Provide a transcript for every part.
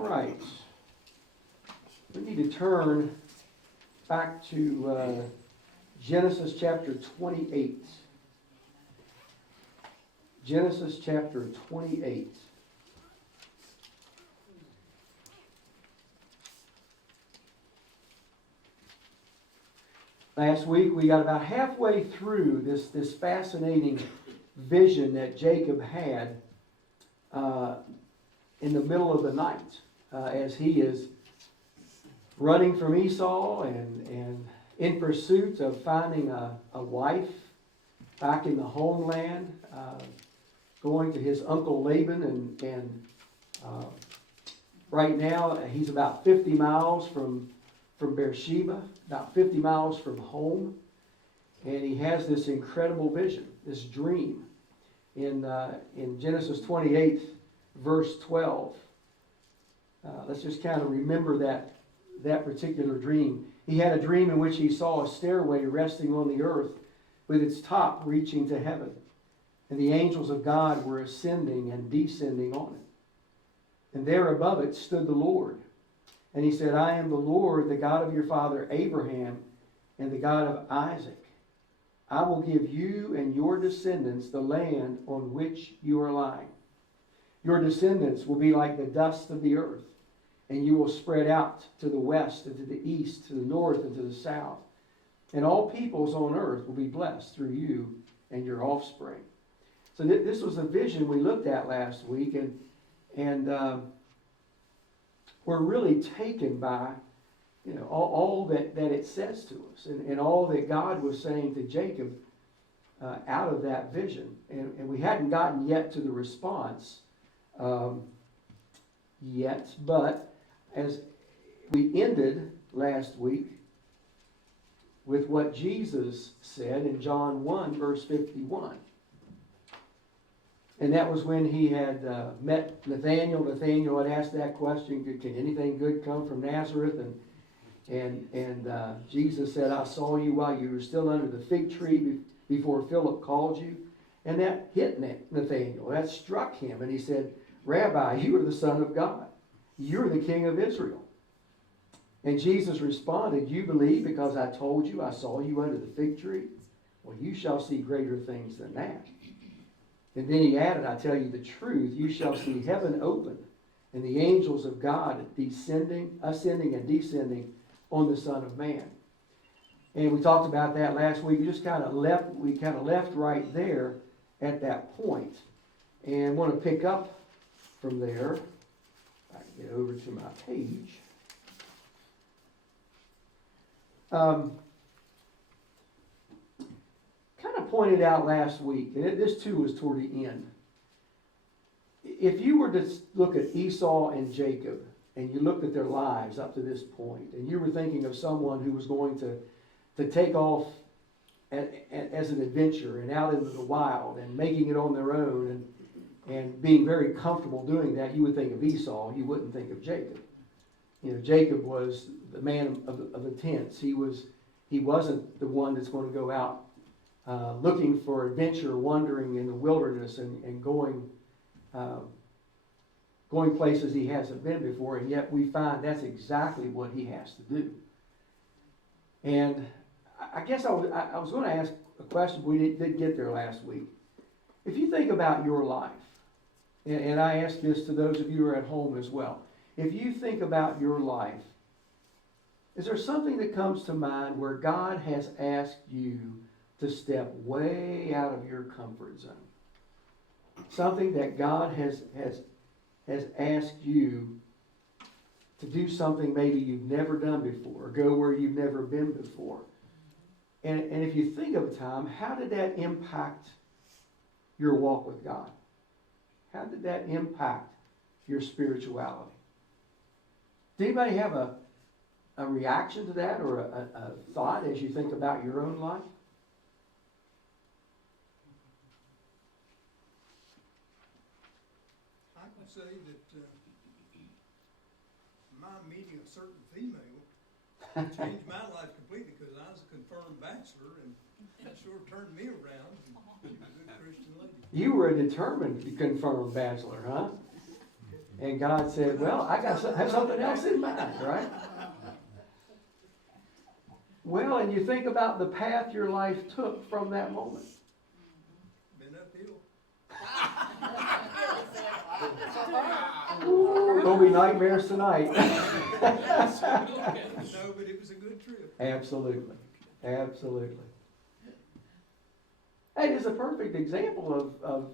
right. We need to turn back to Genesis chapter 28. Genesis chapter 28. Last week we got about halfway through this fascinating vision that Jacob had in the middle of the night as he is running from Esau and in pursuit of finding a wife back in the homeland, going to his uncle Laban, and right now he's about 50 miles from Beersheba, about 50 miles from home, and he has this incredible vision, this dream. In Genesis 28, verse 12, let's just kind of remember that particular dream. He had a dream in which he saw a stairway resting on the earth with its top reaching to heaven, and the angels of God were ascending and descending on it. And there above it stood the Lord. And he said, I am the Lord, the God of your father Abraham, and the God of Isaac. I will give you and your descendants the land on which you are lying. Your descendants will be like the dust of the earth, and you will spread out to the west and to the east, to the north and to the south. And all peoples on earth will be blessed through you and your offspring. So this was a vision we looked at last week, and we're really taken by all that it says to us, and all that God was saying to Jacob out of that vision. And we hadn't gotten yet to the response yet, but as we ended last week with what Jesus said in John 1, verse 51. And that was when he had met Nathanael. Nathanael had asked that question, can anything good come from Nazareth? And Jesus said, I saw you while you were still under the fig tree before Philip called you. And that hit Nathanael. That struck him. And he said, Rabbi, you are the Son of God. You're the King of Israel. And Jesus responded, you believe because I told you I saw you under the fig tree? Well, you shall see greater things than that. And then he added, I tell you the truth, you shall see heaven open and the angels of God ascending and descending on the Son of Man. And we talked about that last week. We just kind of left right there at that point. And want to pick up from there. If I can get over to my page. Kind of pointed out last week, and this too was toward the end. If you were to look at Esau and Jacob, and you looked at their lives up to this point, and you were thinking of someone who was going to take off as an adventure and out into the wild and making it on their own and being very comfortable doing that, you would think of Esau. You wouldn't think of Jacob. Jacob was the man of the tents. He wasn't the one that's going to go out looking for adventure, wandering in the wilderness and going places he hasn't been before, and yet we find that's exactly what he has to do. And I guess I was going to ask a question, we didn't get there last week. If you think about your life, and I ask this to those of you who are at home as well, if you think about your life, is there something that comes to mind where God has asked you to step way out of your comfort zone? Something that God has asked you to do something maybe you've never done before, or go where you've never been before. And if you think of a time, how did that impact your walk with God? How did that impact your spirituality? Does anybody have a reaction to that, or a thought as you think about your own life? I can say that my meeting a certain female changed my life completely, because I was a confirmed bachelor, and that sure turned me around. And she was a good Christian lady. You were a determined confirmed bachelor, huh? And God said, well, I have something else in mind, right? Well, and you think about the path your life took from that moment. Been uphill. Ooh, gonna be nightmares tonight. No, but it was a good trip. Absolutely. Absolutely. Hey, it's a perfect example of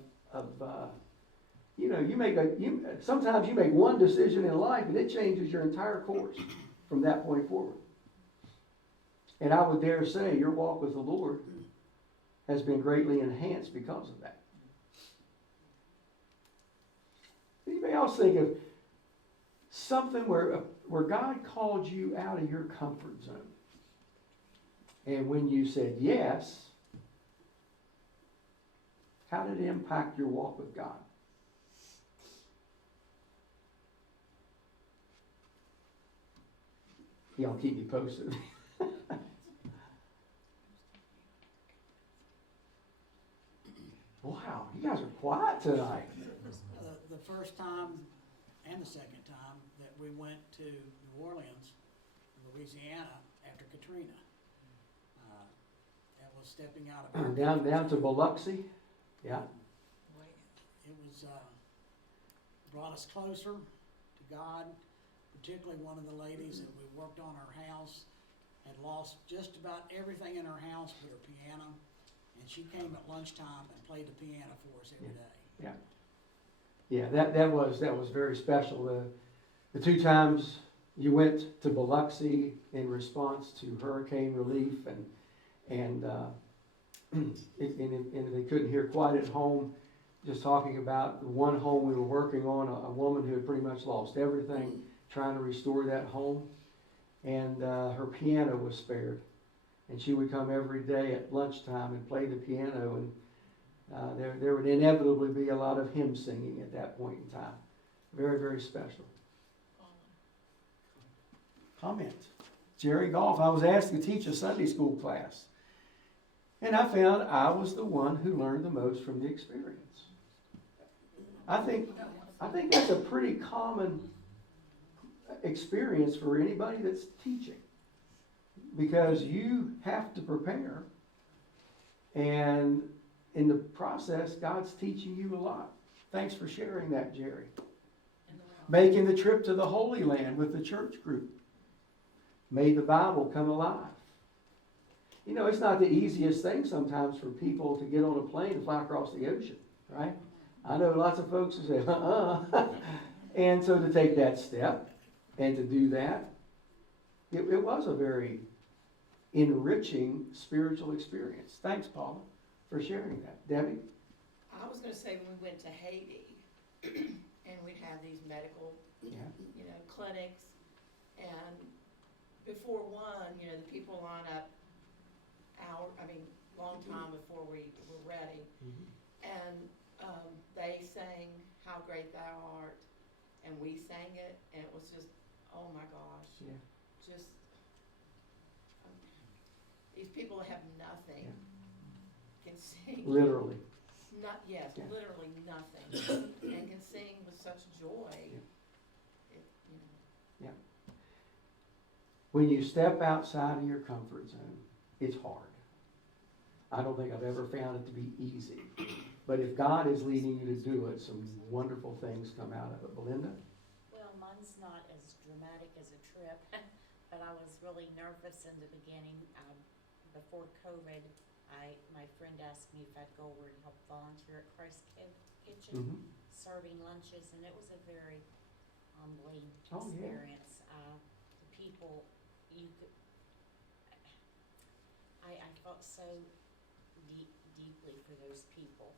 sometimes you make one decision in life and it changes your entire course from that point forward. And I would dare say your walk with the Lord has been greatly enhanced because of that. Anybody else think of something where God called you out of your comfort zone? And when you said yes, how did it impact your walk with God? Y'all keep me posted. Wow, you guys are quiet tonight. The first time and the second time that we went to New Orleans, Louisiana, after Katrina. That was stepping out of our Down to Biloxi. Yeah. It was brought us closer to God. Particularly one of the ladies that we worked on her house had lost just about everything in her house but her piano, and she came at lunchtime and played the piano for us every day. Yeah, that was very special. The two times you went to Biloxi in response to hurricane relief, and they couldn't hear quiet at home. Just talking about the one home we were working on, a woman who had pretty much lost everything, trying to restore that home, and her piano was spared, and she would come every day at lunchtime and play the piano, and there would inevitably be a lot of hymn singing at that point in time. Very, very special. Comment. Jerry Golf. I was asked to teach a Sunday school class, and I found I was the one who learned the most from the experience. I think that's a pretty common experience for anybody that's teaching, because you have to prepare, and in the process, God's teaching you a lot. Thanks for sharing that, Jerry. Making the trip to the Holy Land with the church group made the Bible come alive. You know, it's not the easiest thing sometimes for people to get on a plane and fly across the ocean, right? I know lots of folks who say, And so to take that step and to do that, it was a very enriching spiritual experience. Thanks, Paula, for sharing that. Debbie? I was going to say when we went to Haiti, and we'd have these medical, clinics, and before one, the people line up long time before we were ready, and they sang "How Great Thou Art," and we sang it, and it was just, oh my gosh, just these people have nothing can sing Literally. literally nothing, and can sing with such joy. When you step outside of your comfort zone, it's hard. I don't think I've ever found it to be easy. But if God is leading you to do it, some wonderful things come out of it. Belinda? Well, mine's not as dramatic as a trip, but I was really nervous in the beginning. Before COVID, my friend asked me if I'd go over and help volunteer at Christ Kitchen, serving lunches, and it was a very humbling experience. The people, I felt so deeply for those people,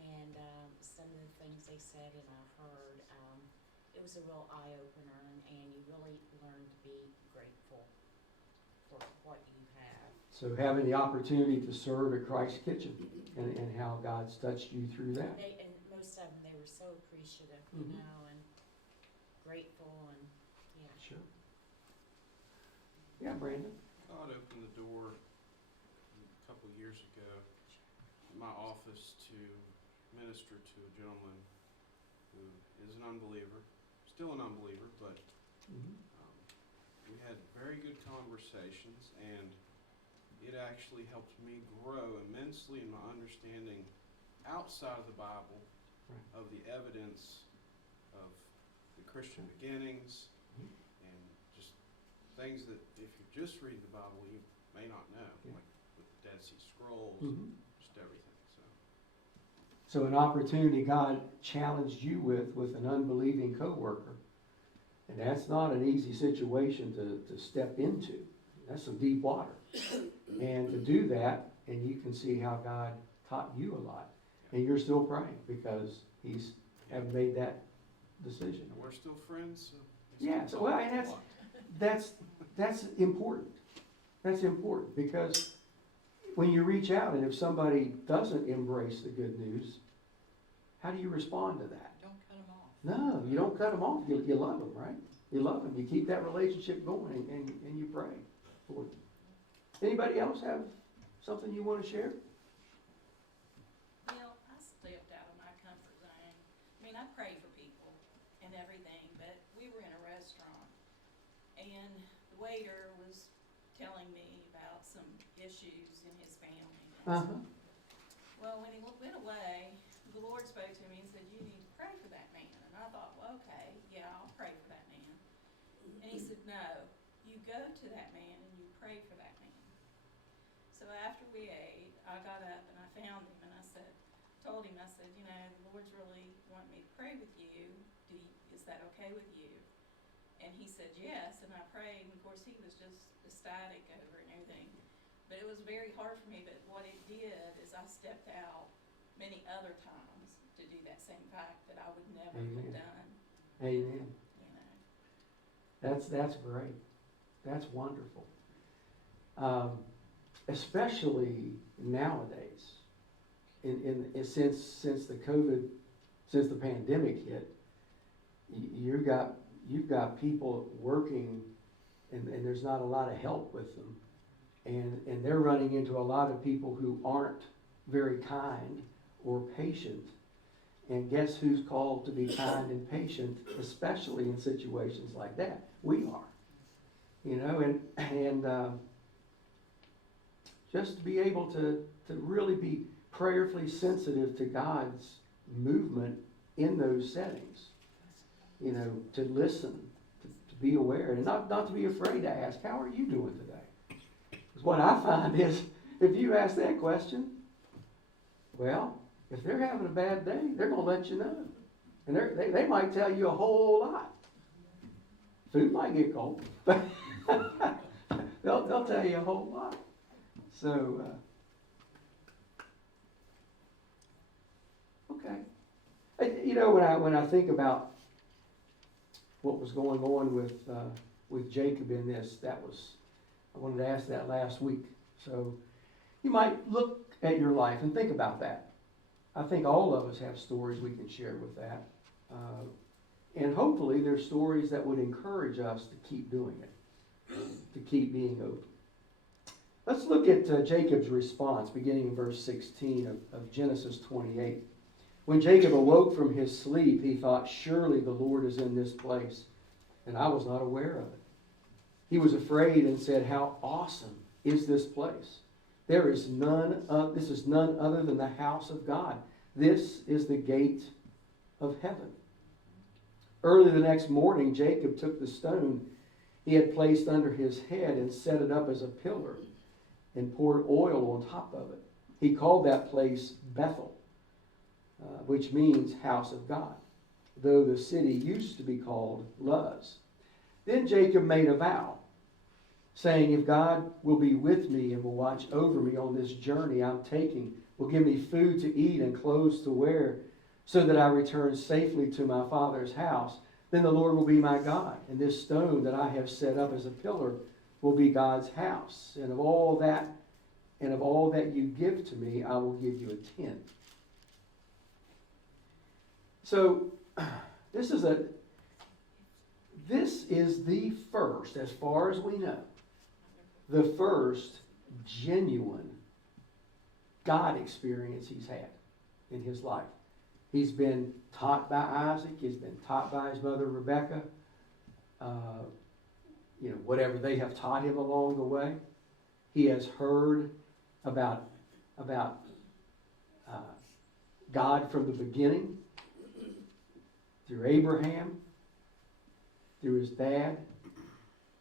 and some of the things they said and I heard, it was a real eye-opener, and you really learn to be grateful for what you have. So having the opportunity to serve at Christ Kitchen and how God's touched you through that. And most of them, they were so appreciative, and grateful, and Sure. Yeah, Brandon? God opened the door a couple of years ago in my office to minister to a gentleman who is an unbeliever, still an unbeliever, but Mhm. we had very good conversations, and it actually helped me grow immensely in my understanding outside of the Bible Right. of the evidence of the Christian beginnings Mhm. and just things that if you're just reading the Bible, you may not know, Yeah. like with the Dead Sea Scrolls, Mhm. just everything. So an opportunity God challenged you with an unbelieving coworker. And that's not an easy situation to step into. That's some deep water. And to do that, and you can see how God taught you a lot. And you're still praying because He's hadn't made that decision. And we're still friends, so Yeah, so well, and that's important. That's important because when you reach out and if somebody doesn't embrace the good news, how do you respond to that? Don't cut them off. No, you don't cut them off. You love them, right? You love them. You keep that relationship going and you pray for them. Anybody else have something you want to share? Well, I stepped out of my comfort zone. I mean, I pray for people and everything, but we were in a restaurant and the waiter was telling me about some issues in his family. Uh-huh. Well, when he went away, the Lord spoke to me and said, you need to pray for that man. And I thought, well, okay, yeah, I'll pray for that man. And he said, no, you go to that man and you pray for that man. So after we ate, I got up and I found him and I told him, you know, the Lord's really wanting me to pray with you. Is that okay with you? And he said, yes, and I prayed, and of course he was just ecstatic over it and everything. But it was very hard for me, but what it did is I stepped out many other times to do that same fact that I would never Amen. have done, Amen. you know. That's great. That's wonderful. Especially nowadays, since the pandemic hit, you've got people working, and there's not a lot of help with them, and they're running into a lot of people who aren't very kind or patient. And guess who's called to be kind and patient, especially in situations like that? We are. You know, and just to be able to really be prayerfully sensitive to God's movement in those settings. You know, to listen, to be aware, and not to be afraid to ask, how are you doing today? Because what I find is, if you ask that question, well, if they're having a bad day, they're going to let you know. And they might tell you a whole lot. Food might get cold. They'll tell you a whole lot. So, okay. You know, when I think about what was going on with Jacob in this, I wanted to ask that last week. So you might look at your life and think about that. I think all of us have stories we can share with that. And hopefully there's stories that would encourage us to keep doing it, to keep being open. Let's look at Jacob's response, beginning in verse 16 of Genesis 28. When Jacob awoke from his sleep, he thought, surely the Lord is in this place, and I was not aware of it. He was afraid and said, how awesome is this place? This is none other than the house of God. This is the gate of heaven. Early the next morning, Jacob took the stone he had placed under his head and set it up as a pillar and poured oil on top of it. He called that place Bethel, which means house of God, though the city used to be called Luz. Then Jacob made a vow, saying, if God will be with me and will watch over me on this journey I'm taking, will give me food to eat and clothes to wear, so that I return safely to my father's house, then the Lord will be my God, and this stone that I have set up as a pillar will be God's house. And of all that you give to me, I will give you a tenth. So this is the first, as far as we know, the first genuine God experience he's had in his life. He's been taught by Isaac. He's been taught by his mother Rebekah. Whatever they have taught him along the way. He has heard about God from the beginning, through Abraham, through his dad,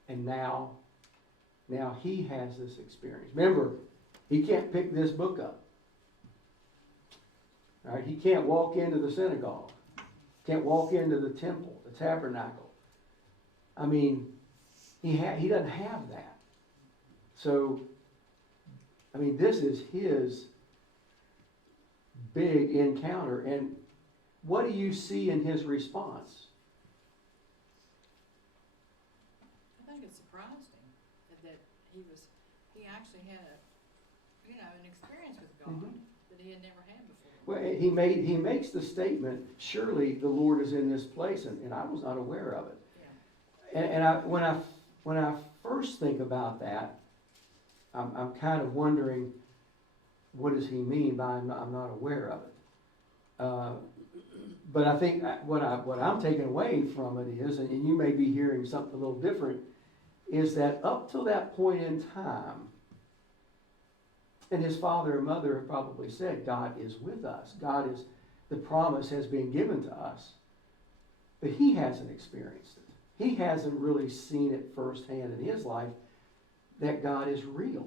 and now he has this experience. Remember, he can't pick this book up. All right? He can't walk into the synagogue, can't walk into the temple, the tabernacle. I mean, he doesn't have that. So, I mean, this is his big encounter. And what do you see in his response? I think it surprised him that he actually had an experience with God that he had never had before. Well, he makes the statement, surely the Lord is in this place, and I was not aware of it. Yeah. And when I first think about that, I'm kind of wondering, what does he mean by I'm not aware of it? But I think what I'm taking away from it is, and you may be hearing something a little different, is that up till that point in time, and his father and mother have probably said, God is with us. The promise has been given to us. But he hasn't experienced it. He hasn't really seen it firsthand in his life that God is real.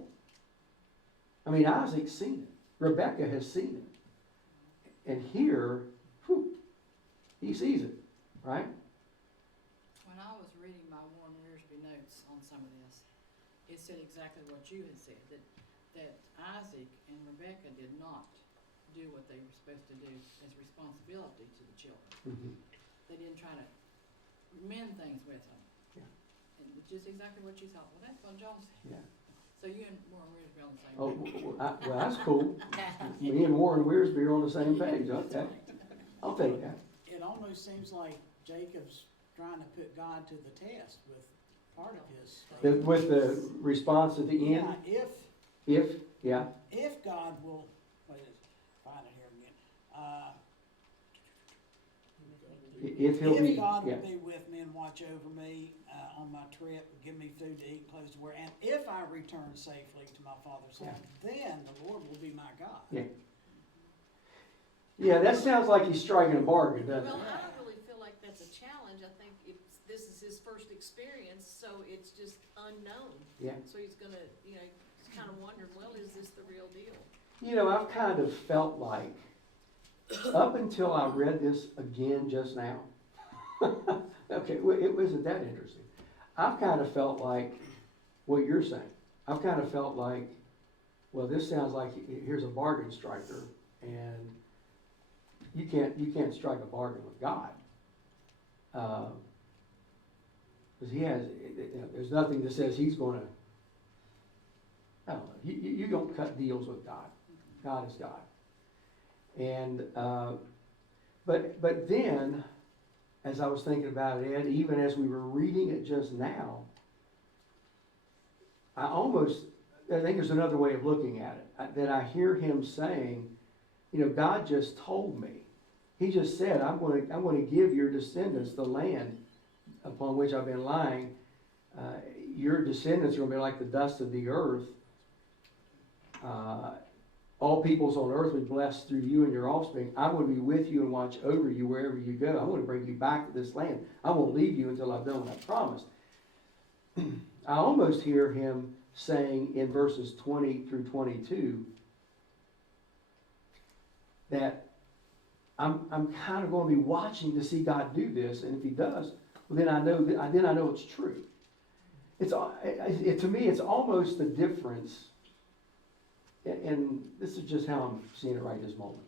I mean, Isaac's seen it. Rebekah has seen it. And here, he sees it, right? When I was reading my Warren Wiersbe notes on some of this, it said exactly what you had said, that Isaac and Rebekah did not do what they were supposed to do as responsibility to the children. Mm-hmm. They didn't try to mend things with them. Yeah. And just exactly what you thought. Well, that's what John said. Yeah. So you and Warren Wiersbe on the same Oh, page. well, that's cool. Me and Warren Wiersbe are on the same page. Okay. I'll take that. It almost seems like Jacob's trying to put God to the test with part of his statement. With the response at the end, Yeah, if God will, find it here again. if he'll be, If God yeah. will be with me and watch over me on my trip, give me food to eat, clothes to wear, and if I return safely to my father's house, then the Lord will be my God. Yeah. Yeah, that sounds like he's striking a bargain, doesn't it? Well, I don't really feel like that's a challenge. I think this is his first experience, so it's just unknown. Yeah. So he's gonna, he's kind of wondering, well, is this the real deal? I've kind of felt like, up until I read this again just now, okay, it wasn't that interesting. I've kind of felt like what you're saying. I've kind of felt like, well, this sounds like here's a bargain striker, and you can't strike a bargain with God, because he has. There's nothing that says he's going to. I don't know. You don't cut deals with God. God is God. And but then, as I was thinking about it, Ed, even as we were reading it just now, I think there's another way of looking at it. That I hear him saying, God just told me. He just said, I'm going to give your descendants the land upon which I've been lying. Your descendants are going to be like the dust of the earth. All peoples on earth will be blessed through you and your offspring. I'm going to be with you and watch over you wherever you go. I'm going to bring you back to this land. I won't leave you until I've done what I promised. I almost hear him saying in verses 20 through 22 that I'm kind of going to be watching to see God do this, and if he does, well, then I know it's true. To me, it's almost the difference. And this is just how I'm seeing it right this moment.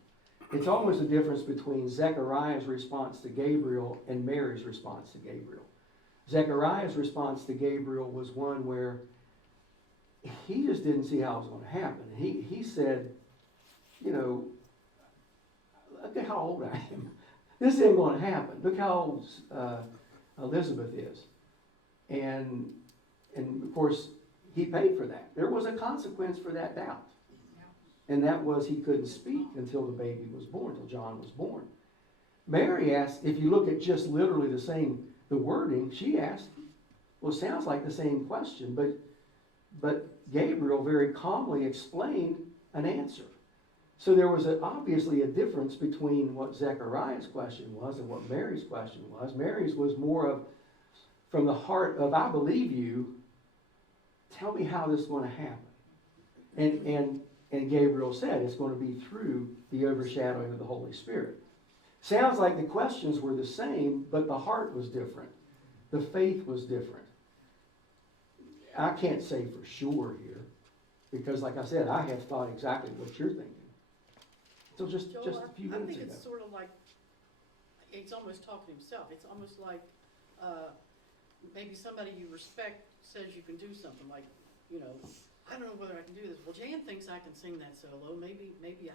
It's almost the difference between Zechariah's response to Gabriel and Mary's response to Gabriel. Zechariah's response to Gabriel was one where he just didn't see how it was going to happen. He said, look at how old I am. This isn't going to happen. Look how old Elizabeth is. And of course, he paid for that. There was a consequence for that doubt. And that was he couldn't speak until the baby was born, until John was born. Mary asked, if you look at just literally the wording, she asked, well, it sounds like the same question, but Gabriel very calmly explained an answer. So there was obviously a difference between what Zechariah's question was and what Mary's question was. Mary's was more of, from the heart of, I believe you, tell me how this is going to happen. And Gabriel said it's going to be through the overshadowing of the Holy Spirit. Sounds like the questions were the same, but the heart was different. The faith was different. I can't say for sure here, because like I said, I have thought exactly what you're thinking. So just a few I minutes think ago. it's sort of like, he's almost talking to himself. It's almost like, maybe somebody you respect says you can do something, like, you know, I don't know whether I can do this. Well, Jan thinks I can sing that solo. Maybe I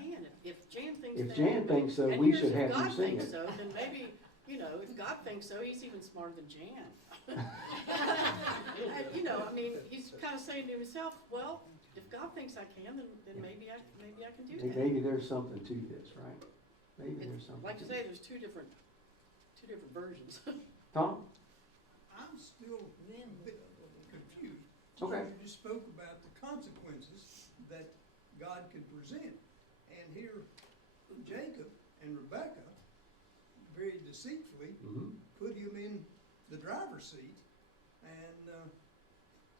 can. If Jan thinks If that, Jan thinks so, and we here's should if have you God sing thinks it. so, then maybe, you know, if God thinks so, he's even smarter than Jan. And, you know, I mean, he's kind of saying to himself, well, if God thinks I can, then maybe I can do that. Maybe there's something to this, right? Maybe there's something. Like you to say, this. there's two different versions. Tom? I'm still a bit confused. Okay. You just spoke about the consequences that God could present. And here, Jacob and Rebekah, very deceitfully, Mm-hmm. put him in the driver's seat, and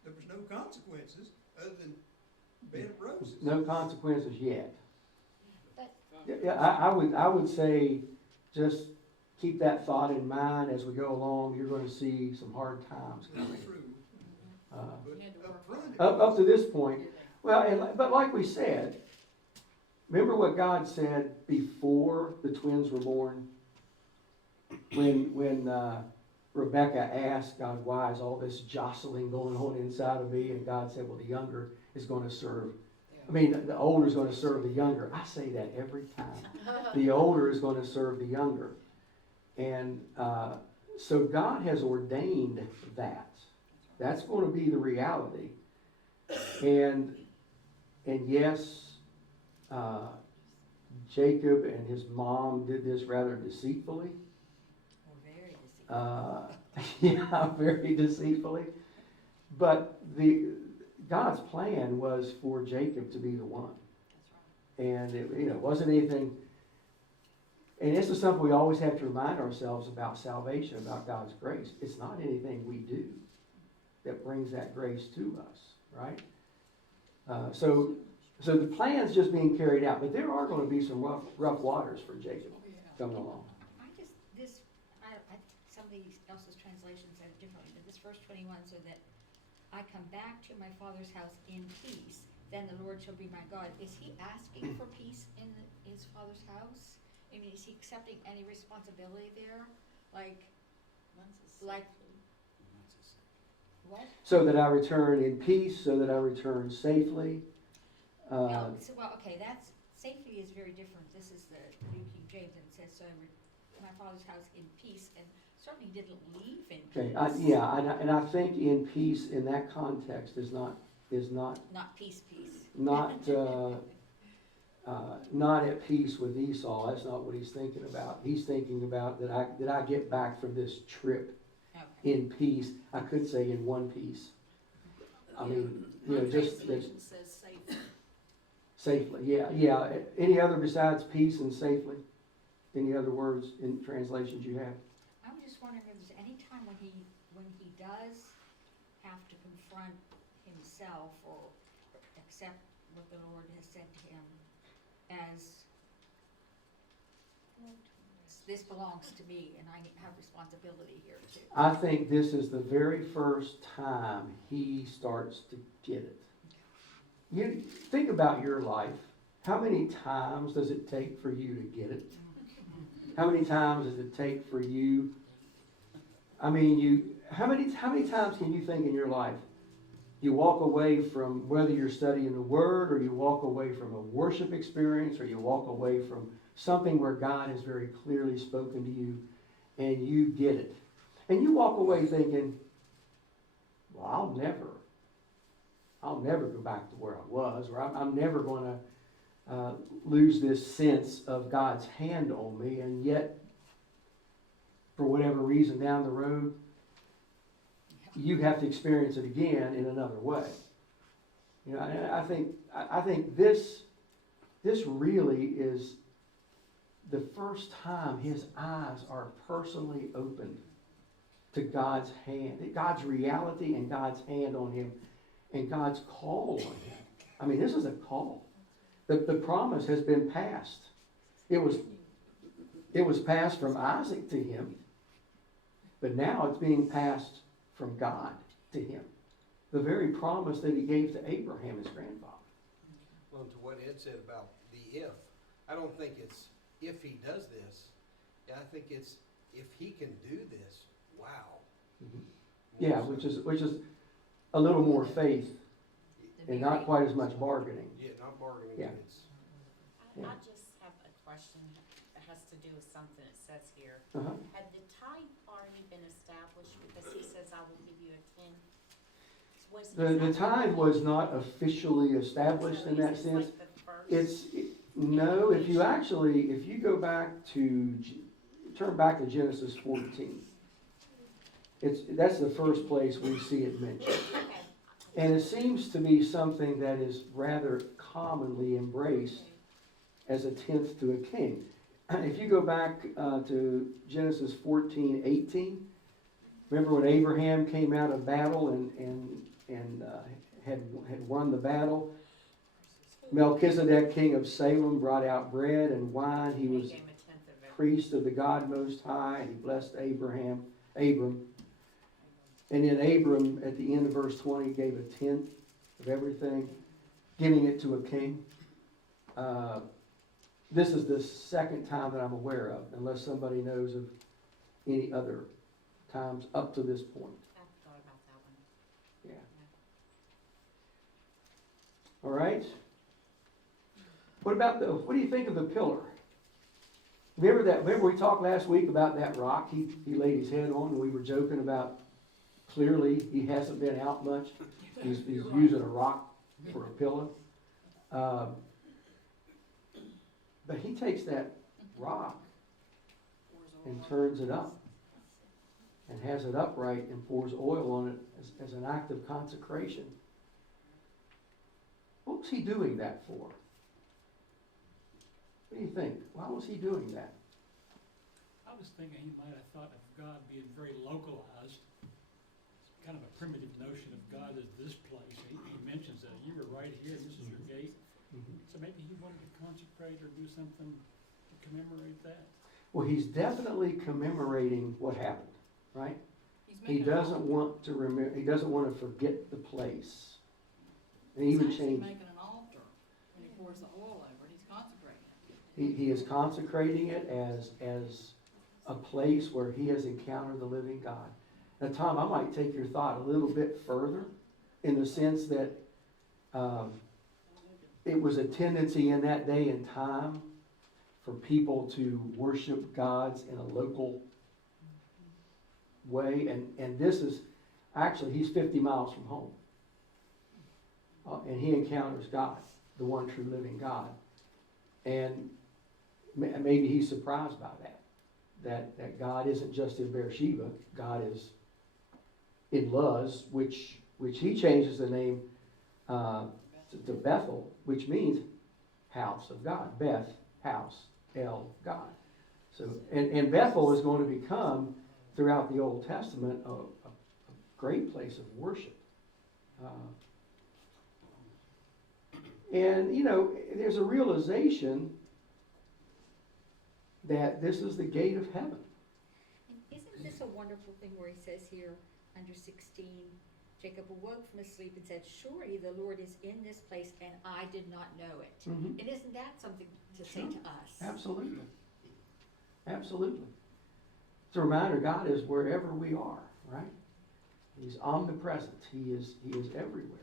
there was no consequences other than bed of roses. No consequences yet. But- Yeah, I would say just keep that thought in mind as we go along. You're going to see some hard times That's coming. true. Uh, But He had to work up front, it up to was- this point, well, but like we said, remember what God said before the twins were born? When Rebecca asked God, why is all this jostling going on inside of me? And God said, well, the younger is going to serve. I mean, the older is going to serve the younger. I say that every time. The older is going to serve the younger. And so God has ordained that. That's going to be the reality. And yes, Jacob and his mom did this rather deceitfully. Very deceitful. Yeah, very deceitfully. But God's plan was for Jacob to be the one. That's right. And it wasn't anything. And this is something we always have to remind ourselves about salvation, about God's grace. It's not anything we do that brings that grace to us, right? So the plan's just being carried out, but there are going to be some rough waters for Jacob coming along. Somebody else's translation said it differently, but this verse 21, so that I come back to my father's house in peace, then the Lord shall be my God. Is he asking for peace in his father's house? I mean, is he accepting any responsibility there? Like, what? So that I return in peace, so that I return safely. Okay, that's, safely is very different. This is the New King James, and it says, so my father's house in peace, and certainly didn't leave in peace. Okay, and I think in peace in that context is not Not peace. not at peace with Esau. That's not what he's thinking about. He's thinking about that I get back from this trip Okay. in peace. I could say in one piece. I mean, My just translation says safely. safely. Yeah. Any other besides peace and safely? Any other words in translations you have? I'm just wondering if there's any time when he does have to confront himself or accept what the Lord has said to him as, this belongs to me and I have responsibility here too. I think this is the very first time he starts to get it. You think about your life. How many times does it take for you to get it? How many times does it take for you? I mean, how many times can you think in your life you walk away from, whether you're studying the Word or you walk away from a worship experience or you walk away from something where God has very clearly spoken to you and you get it. And you walk away thinking, well, I'll never go back to where I was, or I'm never going to lose this sense of God's hand on me, and yet, for whatever reason down the road, you have to experience it again in another way. You know, and I think this really is the first time his eyes are personally opened to God's hand, God's reality and God's hand on him, and God's call on him. I mean, this is a call. The promise has been passed. It was passed from Isaac to him, but now it's being passed from God to him. The very promise that he gave to Abraham, his grandfather. Well, to what Ed said about the if, I don't think it's if he does this. I think it's if he can do this. Wow. Mm-hmm. Yeah, which is a little more faith and not quite as much bargaining. Yeah, not bargaining. Yeah. I just have a question that has to do with something it says here. Uh-huh. Had the tithe already been established, because he says, I will give you a tenth? The tithe was not officially established in that sense. No, if you go back to, turn back to Genesis 14. That's the first place we see it mentioned. And it seems to be something that is rather commonly embraced as a tenth to a king. If you go back to Genesis 14:18, remember when Abraham came out of battle and had won the battle? Melchizedek, king of Salem, brought out bread and wine. He was priest of the God Most High, and he blessed Abram. And then Abram, at the end of verse 20, gave a tenth of everything, giving it to a king. This is the second time that I'm aware of, unless somebody knows of any other times up to this point. I thought about that one. Yeah. All right. What do you think of the pillar? Remember we talked last week about that rock he laid his head on, and we were joking about clearly he hasn't been out much. He's using a rock for a pillow. But he takes that rock and turns it up and has it upright and pours oil on it as an act of consecration. What was he doing that for? What do you think? Why was he doing that? I was thinking he might have thought of God being very localized. It's kind of a primitive notion of God as this place. He mentions that you were right here, this is your gate. Mm-hmm. So maybe he wanted to consecrate or do something to commemorate that. Well, he's definitely commemorating what happened, right? He doesn't want to remember. He doesn't want to forget the place. And He's even actually change. making an altar when he pours the oil over it. He's consecrating it. He is consecrating it as a place where he has encountered the living God. Now, Tom, I might take your thought a little bit further, in the sense that it was a tendency in that day and time for people to worship gods in a local way. And this is, actually, he's 50 miles from home. And he encounters God, the one true living God. And maybe he's surprised by that God isn't just in Beersheba. God is in Luz, which he changes the name to Bethel, which means house of God. Beth, house, El, God. So, and Bethel is going to become, throughout the Old Testament, a great place of worship. And, there's a realization that this is the gate of heaven. Isn't this a wonderful thing where he says here, under 16, Jacob awoke from his sleep and said, surely the Lord is in this place and I did not know it. Mm-hmm. And isn't that something to say to us? Absolutely. Absolutely. It's a reminder God is wherever we are, right? He's omnipresent. He is everywhere.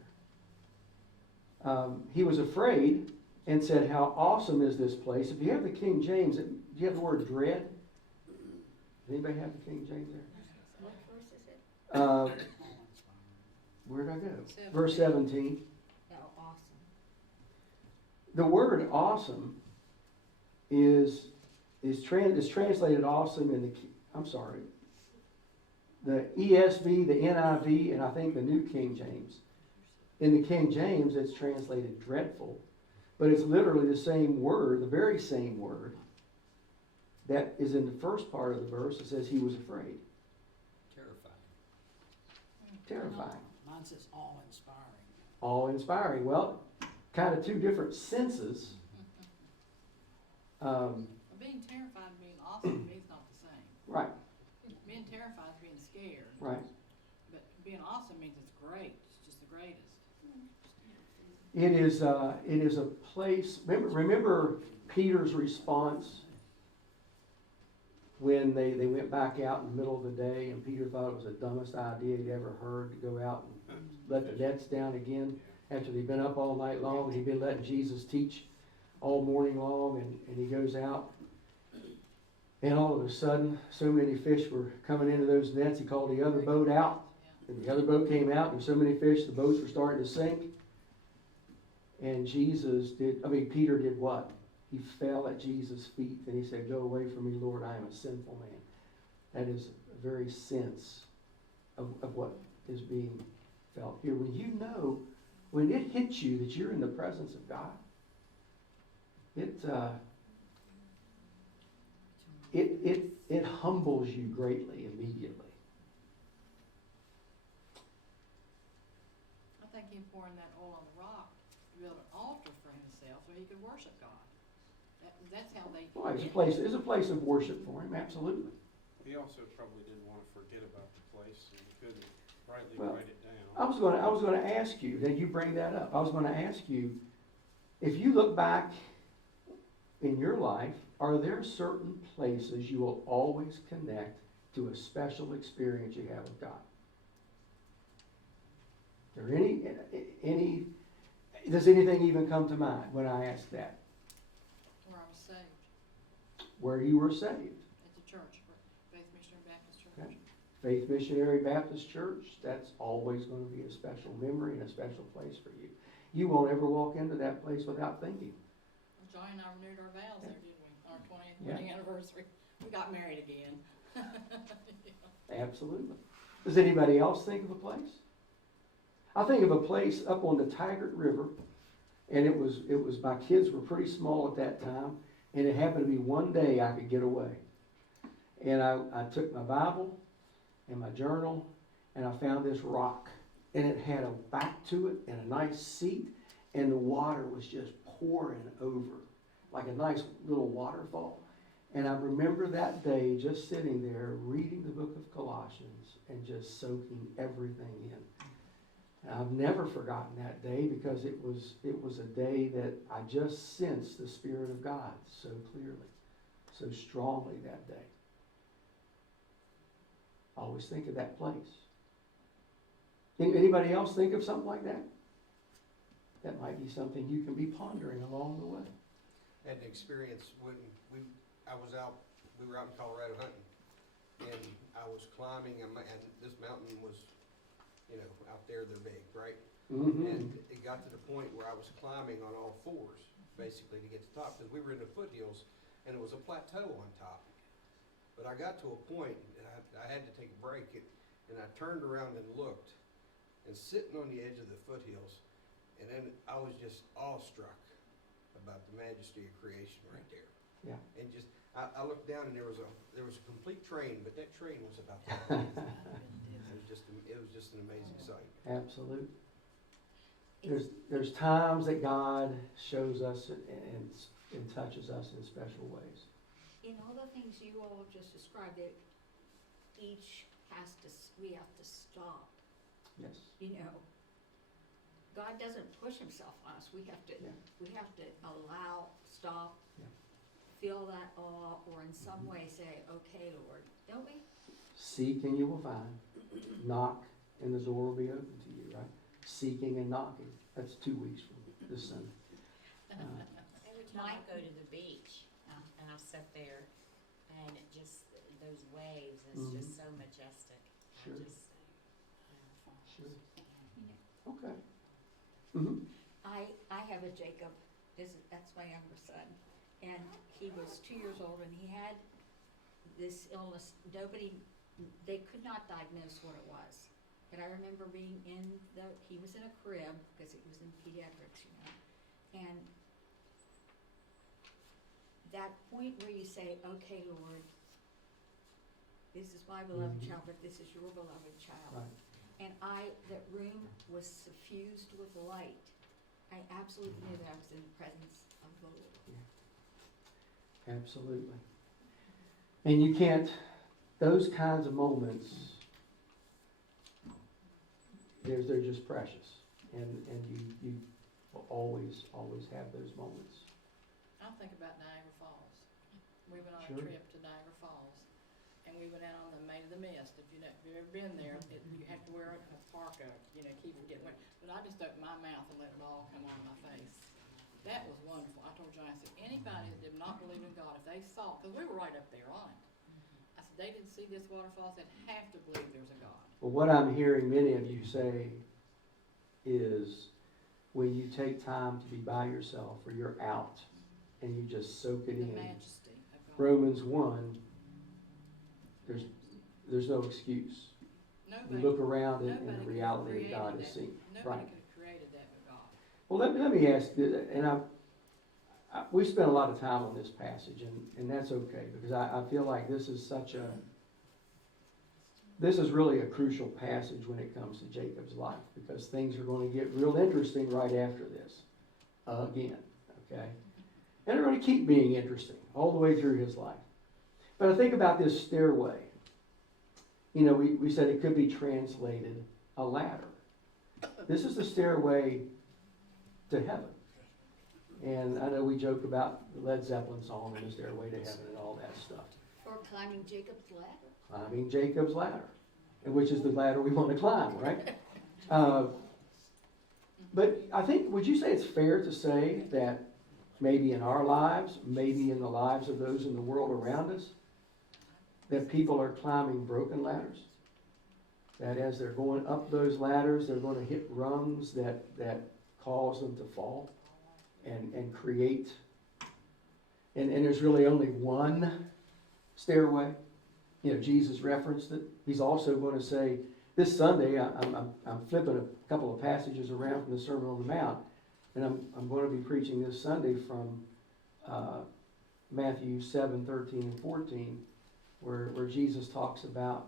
He was afraid and said, how awesome is this place? If you have the King James, do you have the word dread? Anybody have the King James there? What verse is it? Where did I go? Verse 17. Oh, awesome. the word awesome is translated awesome in the, I'm sorry, the ESV, the NIV, and I think the New King James. In the King James, it's translated dreadful, but it's literally the same word, the very same word, that is in the first part of the verse. It says he was afraid. Terrifying. Mine says awe-inspiring. Awe-inspiring. Well, kind of two different senses. Being terrified and being awesome means not the same. Right, Being terrified is being scared. right. But being awesome means it's great. It's just the greatest. It is a place. Remember Peter's response when they went back out in the middle of the day, and Peter thought it was the dumbest idea he'd ever heard to go out and let the nets down again after they'd been up all night long and he'd been letting Jesus teach all morning long, and he goes out, and all of a sudden so many fish were coming into those nets, he called the other boat out, and the other boat came out, and there were so many fish the boats were starting to sink. And Peter did what? He fell at Jesus' feet and he said, "Go away from me, Lord, I am a sinful man." That is a very sense of what is being felt here. When it hits you that you're in the presence of God, it humbles you greatly immediately. I think him pouring that oil on the rock to build an altar for himself so he could worship God. That's how they. Well, it's a place of worship for him, absolutely. He also probably didn't want to forget about the place, and he couldn't rightly Well, write it down. I was going to ask you, then you bring that up. I was going to ask you, if you look back in your life, are there certain places you will always connect to a special experience you have with God? Are there any? Does anything even come to mind when I ask that? Where I was saved. Where you were saved? At the church, Faith Missionary Baptist Church. Okay. Faith Missionary Baptist Church, that's always going to be a special memory and a special place for you. You won't ever walk into that place without thinking. Well, Johnny and I renewed our vows there, didn't we? Our 20th Yeah. wedding anniversary. We got married again. Absolutely. Does anybody else think of a place? I think of a place up on the Taggart River, and it was my kids were pretty small at that time, and it happened to be one day I could get away. And I took my Bible and my journal, and I found this rock, and it had a back to it and a nice seat, and the water was just pouring over like a nice little waterfall. And I remember that day just sitting there reading the book of Colossians and just soaking everything in. And I've never forgotten that day because it was a day that I just sensed the Spirit of God so clearly, so strongly that day. I always think of that place. Anybody else think of something like that? That might be something you can be pondering along the way. Had an experience when we were out in Colorado hunting, and I was climbing, and this mountain was, out there they're big, right? Mm-hmm. And it got to the point where I was climbing on all fours, basically, to get to the top, because we were in the foothills, and it was a plateau on top. But I got to a point, and I had to take a break, and I turned around and looked, and sitting on the edge of the foothills, and then I was just awestruck about the majesty of creation right there. Yeah. And just, I looked down, and there was a complete train, but that train was about that big. It was just an amazing sight. Absolutely. There's times that God shows us and touches us in special ways. In all the things you all have just described, that we have to stop. Yes. God doesn't push himself on us. We have to allow, stop, feel that awe, or in some way say, "Okay, Lord," don't we? Seek and you will find. Knock and the door will be open to you, right? Seeking and knocking. That's 2 weeks from this Sunday. Every time I go to the beach, and I'll sit there, and it just, those waves, it's just so majestic. Sure. I just, Sure. Okay. Mm-hmm. I have a Jacob that's my younger son. And he was 2 years old and he had this illness. They could not diagnose what it was. But I remember being he was in a crib because it was in pediatrics, And that point where you say, okay, Lord, this is my beloved child, but this is your beloved child. Right. And that room was suffused with light. I absolutely knew that I was in the presence of the Lord. Yeah. Absolutely. And you can't, those kinds of moments, they're just precious. And you will always have those moments. I think about Niagara Falls. We went on Sure. a trip to Niagara Falls, and we went out on the Main of the Mist. If you've ever been there, you have to wear a parka, keep from getting wet. But I just opened my mouth and let it all come out of my face. That was wonderful. I told John, I said, anybody that did not believe in God, if they saw, because we were right up there on it. I said, they didn't see this waterfall, they'd have to believe there's a God. Well, what I'm hearing many of you say is when you take time to be by yourself or you're out and you just soak it The in. majesty of God. Romans 1, there's no excuse. You look around and the reality of God is seen. Nobody Right. could have created that but God. Well, let me ask you, and we spent a lot of time on this passage, and that's okay, because I feel like this is really a crucial passage when it comes to Jacob's life, because things are going to get real interesting right after this, again, okay? And they're going to keep being interesting all the way through his life. But I think about this stairway. We said it could be translated a ladder. This is the stairway to heaven. And I know we joke about the Led Zeppelin song and the Stairway to Heaven and all that stuff. Or climbing Jacob's ladder. Climbing Jacob's ladder, which is the ladder we want to climb, right? But I think, would you say it's fair to say that maybe in our lives, maybe in the lives of those in the world around us, that people are climbing broken ladders? That as they're going up those ladders, they're going to hit rungs that cause them to fall and create. And there's really only one stairway. Jesus referenced it. He's also going to say, this Sunday, I'm flipping a couple of passages around from the Sermon on the Mount, and I'm going to be preaching this Sunday from Matthew 7, 13, and 14, where Jesus talks about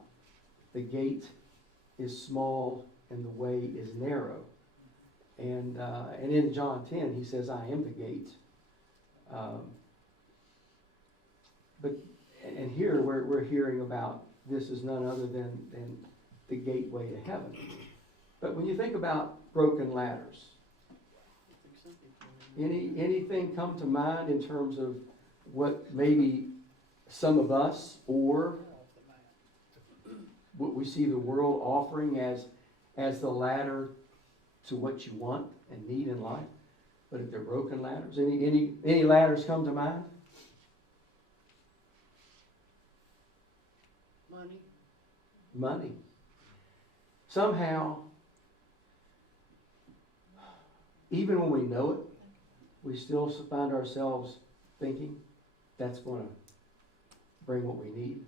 the gate is small and the way is narrow. And in John 10, he says, I am the gate. And here we're hearing about this is none other than the gateway to heaven. But when you think about broken ladders, anything come to mind in terms of what maybe some of us or what we see the world offering as the ladder to what you want and need in life? But if they're broken ladders, any ladders come to mind? Money. Somehow, even when we know it, we still find ourselves thinking that's going to bring what we need.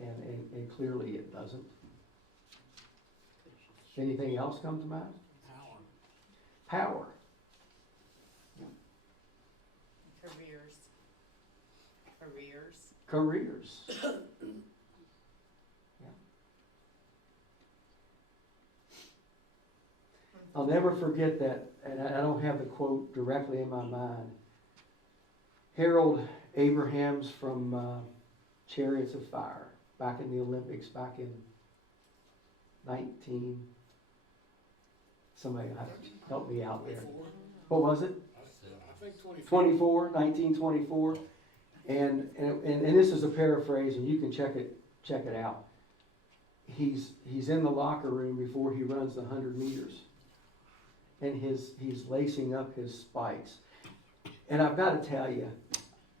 And clearly it doesn't. Anything else come to mind? Power. Careers. I'll never forget that, and I don't have the quote directly in my mind. Harold Abrahams from Chariots of Fire, back in the Olympics, back in somebody help me out there. What was it? I think 1924. And this is a paraphrase, and you can check it out. He's in the locker room before he runs the 100 meters. And he's lacing up his spikes. And I've got to tell you,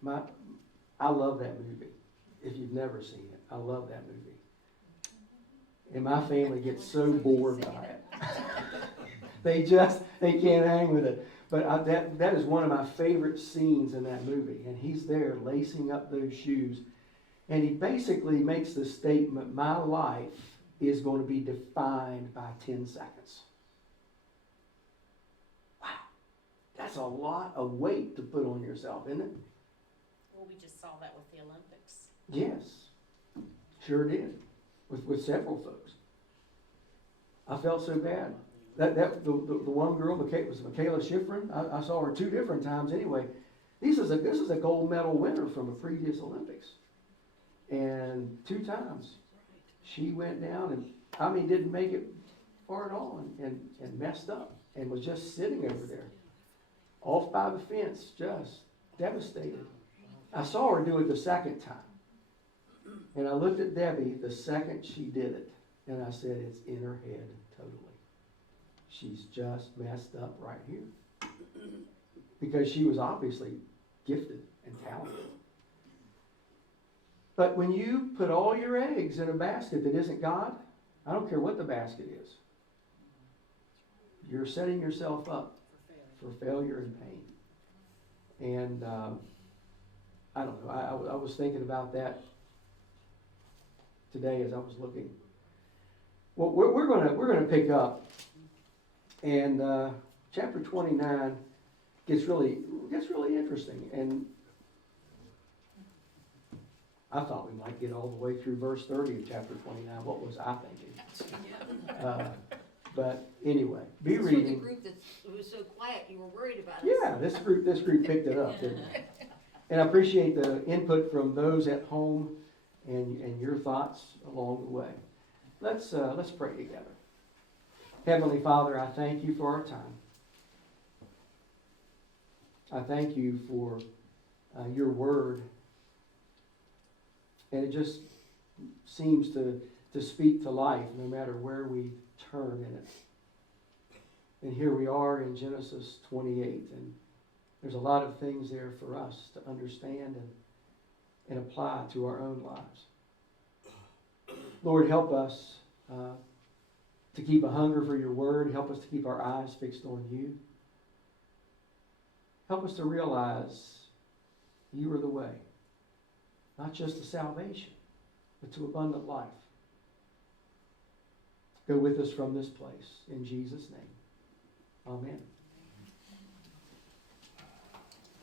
I love that movie. If you've never seen it, I love that movie. And my family gets so bored by it. They can't hang with it. But that is one of my favorite scenes in that movie. And he's there lacing up those shoes. And he basically makes the statement, my life is going to be defined by 10 seconds. Wow. That's a lot of weight to put on yourself, isn't it? Well, we just saw that with the Olympics. Yes. Sure did. With several folks. I felt so bad. The one girl was Michaela Schifrin. I saw her 2 different times anyway. This is a gold medal winner from a previous Olympics. And 2 times she went down and, didn't make it far at all and messed up and was just sitting over there. Off by the fence, just devastated. I saw her do it the second time. And I looked at Debbie the second she did it. And I said, it's in her head totally. She's just messed up right here. Because she was obviously gifted and talented. But when you put all your eggs in a basket that isn't God, I don't care what the basket is, you're setting yourself up for failure and pain. And I don't know, I was thinking about that today as I was looking. Well, we're gonna pick up, and chapter 29 gets really interesting. And I thought we might get all the way through verse 30 of chapter 29. What was I thinking? But anyway, be This reading. was the group that was so quiet, you were worried about us. Yeah, this group picked it up, didn't it? And I appreciate the input from those at home and your thoughts along the way. Let's pray together. Heavenly Father, I thank you for our time. I thank you for your word. And it just seems to speak to life no matter where we turn in it. And here we are in Genesis 28, and there's a lot of things there for us to understand and apply to our own lives. Lord, help us to keep a hunger for your word. Help us to keep our eyes fixed on you. Help us to realize you are the way. Not just to salvation, but to abundant life. Go with us from this place. In Jesus' name. Amen.